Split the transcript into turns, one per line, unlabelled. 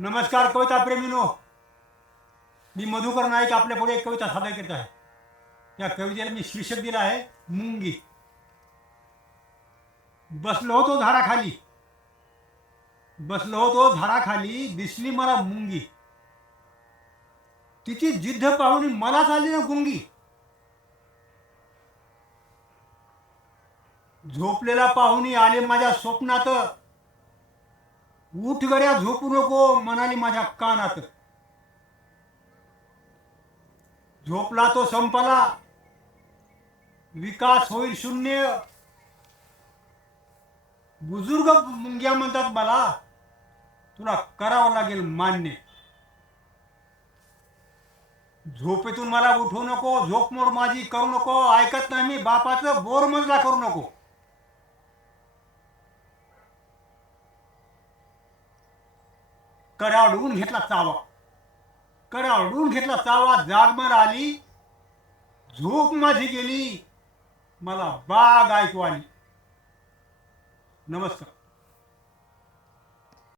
नमस्कार कविता प्रेमीनो. मी मधुकर नाईक आपल्या पुढे एक कविता सादर करत आहे. त्या कवितेला मी शीर्षक दिलं आहे मुंगी. बसलो होतो झाडाखाली. बसलो होतो झाडाखाली दिसली मला मुंगी. तिची जिद्द पाहून मला आली ना गुंगी. झोपलेला पाहुणी आले माझ्या स्वप्नात. उठगड्या झोपू नको म्हणाली माझ्या कानात. झोपला तो संपला. विकास होईल शून्य. बुजुर्ग मुंग्या म्हणतात मला तुला करावं लागेल मान्य. झोपेतून मला उठवू नको झोपमोड माझी करू नको ऐकत नाही मी बापाचं बोर मजला करू नको. कडाडून घेतला चावा. कडाडून घेतला चावा जागमर आली. झोप माझी गेली. मला बाग ऐकू आली. नमस्कार.